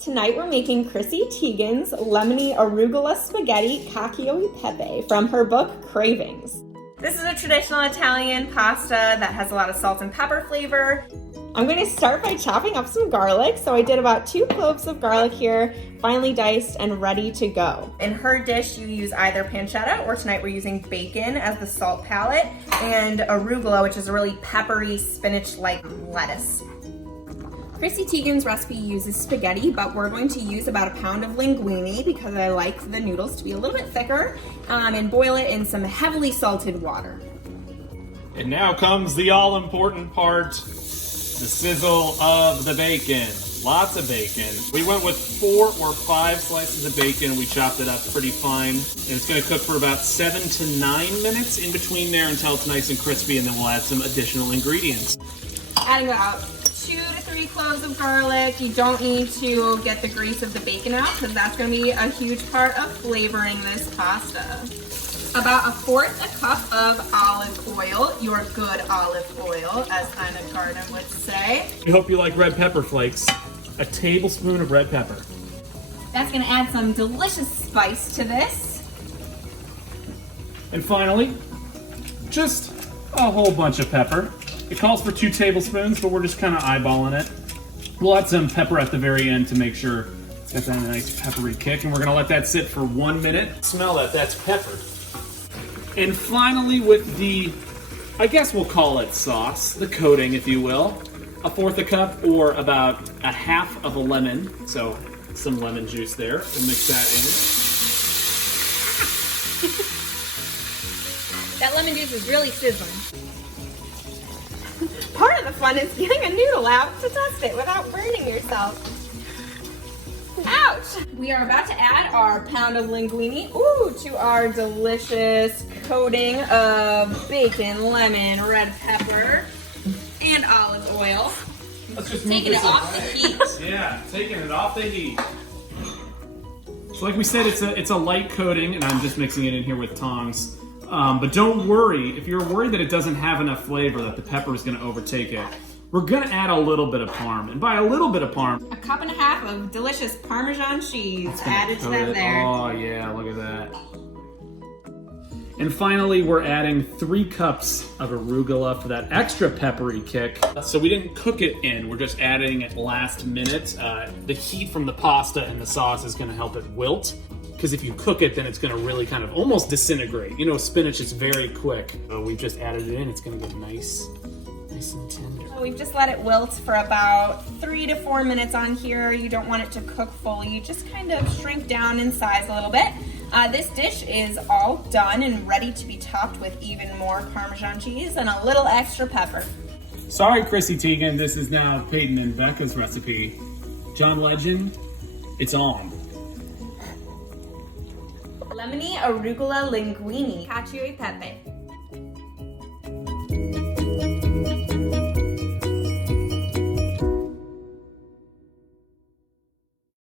Tonight we're making Chrissy Teigen's Lemony Arugula Spaghetti Cacio e Pepe from her book Cravings. This is a traditional Italian pasta that has a lot of salt and pepper flavor. I'm going to start by chopping up some garlic. So I did about 2 cloves of garlic here, finely diced and ready to go. In her dish, you use either pancetta, or tonight we're using bacon as the salt palette, and arugula, which is a really peppery spinach-like lettuce. Chrissy Teigen's recipe uses spaghetti, but we're going to use about a pound of linguine because I like the noodles to be a little bit thicker, and boil it in some heavily salted water. And now comes the all-important part, the sizzle of the bacon. Lots of bacon. We went with 4 or 5 slices of bacon. We chopped it up pretty fine. And it's going to cook for about 7 to 9 minutes in between there until it's nice and crispy, and then we'll add some additional ingredients. Adding about 2 to 3 cloves of garlic. You don't need to get the grease of the bacon out because that's going to be a huge part of flavoring this pasta. About 1/4 cup of olive oil, your good olive oil, as Ina Garden would say. I hope you like red pepper flakes. A tablespoon of red pepper. That's going to add some delicious spice to this. And finally, just a whole bunch of pepper. It calls for 2 tablespoons, but we're just kind of eyeballing it. We'll add some pepper at the very end to make sure it's got that nice peppery kick, and we're gonna let that sit for 1 minute. Smell that, that's pepper. And finally with the, I guess we'll call it sauce, the coating if you will, 1/4 cup or about 1/2 of a lemon. So some lemon juice there, we'll mix that in. That lemon juice is really sizzling. Part of the fun is getting a noodle out to test it without burning yourself. Ouch! We are about to add our pound of linguine, to our delicious coating of bacon, lemon, red pepper, and olive oil. Let's just taking it off the heat. Yeah, taking it off the heat. So like we said, it's a light coating, and I'm just mixing it in here with tongs. But don't worry, if you're worried that it doesn't have enough flavor, that the pepper is going to overtake it, we're going to add a little bit of parm. And by a little bit of parm, 1.5 cups of delicious Parmesan cheese added to that there. Oh yeah, look at that. And finally, we're adding 3 cups of arugula for that extra peppery kick. So we didn't cook it in, we're just adding it last minute. The heat from the pasta and the sauce is going to help it wilt. Because if you cook it, then it's going to really kind of almost disintegrate. You know, spinach is very quick. So we've just added it in. It's going to get nice and tender. So we've just let it wilt for about 3 to 4 minutes on here. You don't want it to cook fully. Just kind of shrink down in size a little bit. This dish is all done and ready to be topped with even more Parmesan cheese and a little extra pepper. Sorry, Chrissy Teigen. This is now Peyton and Becca's recipe. John Legend, it's on. Lemony Arugula Linguine Cacio e Pepe.